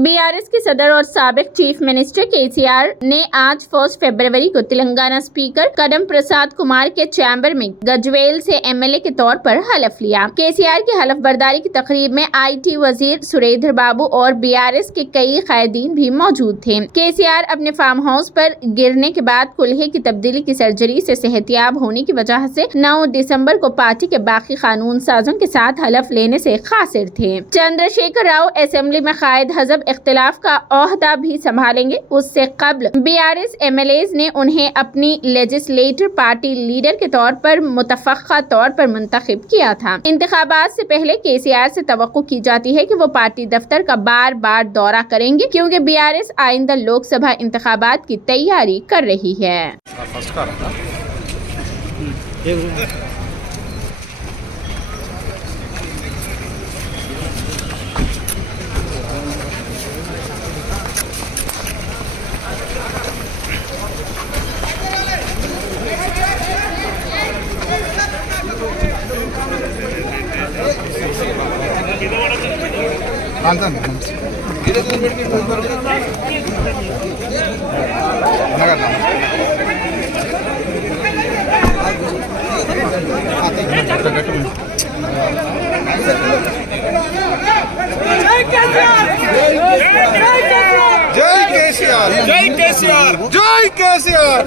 बीआरएस के सदर और साबिक चीफ मिनिस्टर केसीआर ने आज 1 फरवरी को तेलंगाना स्पीकर कदम प्रसाद कुमार के चैम्बर में गजवेल से एमएलए के तौर पर हलफ लिया। केसीआर की हलफ बर्दारी की तकरीब में आईटी वजीर सुरेंद्र बाबू और बीआरएस के कई कायदीन भी मौजूद थे। केसीआर अपने फार्म हाउस पर गिरने के बाद कुल्हे की तब्दीली की सर्जरी से सेहतियाब होने की वजह से 9 दिसंबर को पार्टी के बाकी कानून साजों के साथ हलफ लेने से खासिर थे। चंद्रशेखर राव असेंबली में कायद हजब इख्तिलाफ का ओहदा भी संभालेंगे। उससे कबल बीआरएस एमएलएज ने उन्हें अपनी लेजिस्लेटिव पार्टी लीडर के तौर पर मुतफ़क्का तौर पर मुंतखब किया था। इंतखाबात से पहले केसीआर से तवक्को की जाती है कि वो पार्टी दफ्तर का बार बार दौरा करेंगे, क्योंकि बीआरएस आइंदा लोकसभा इंतखाबात की तैयारी कर रही है। जय केसीआर, जय केसीआर, जय केसीआर।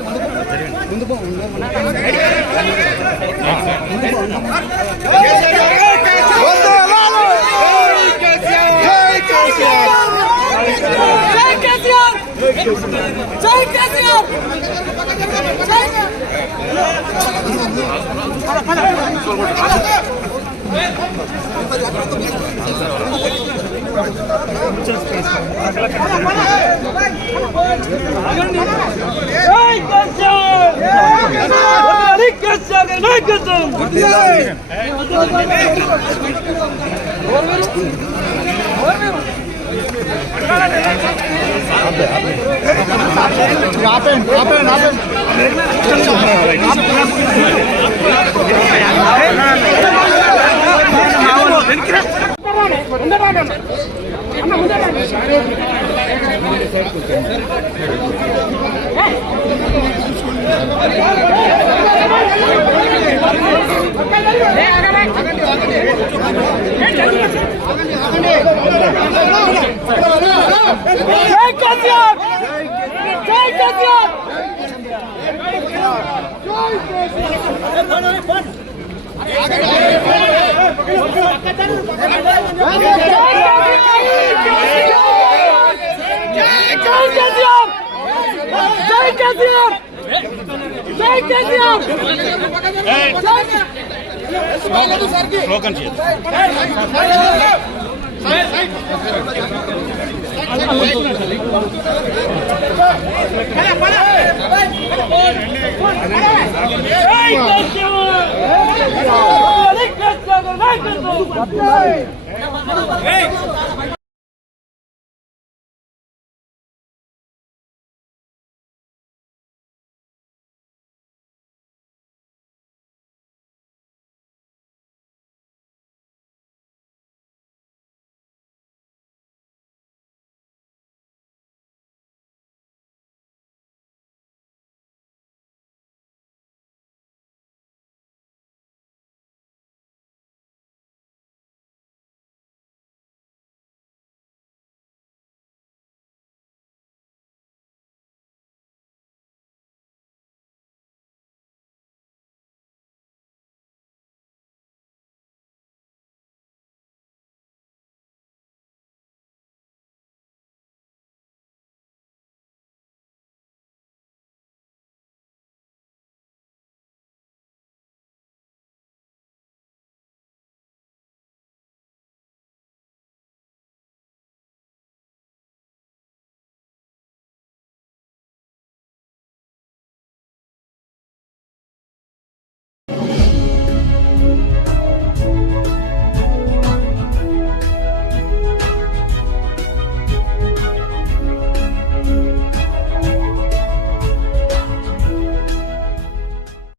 Hey!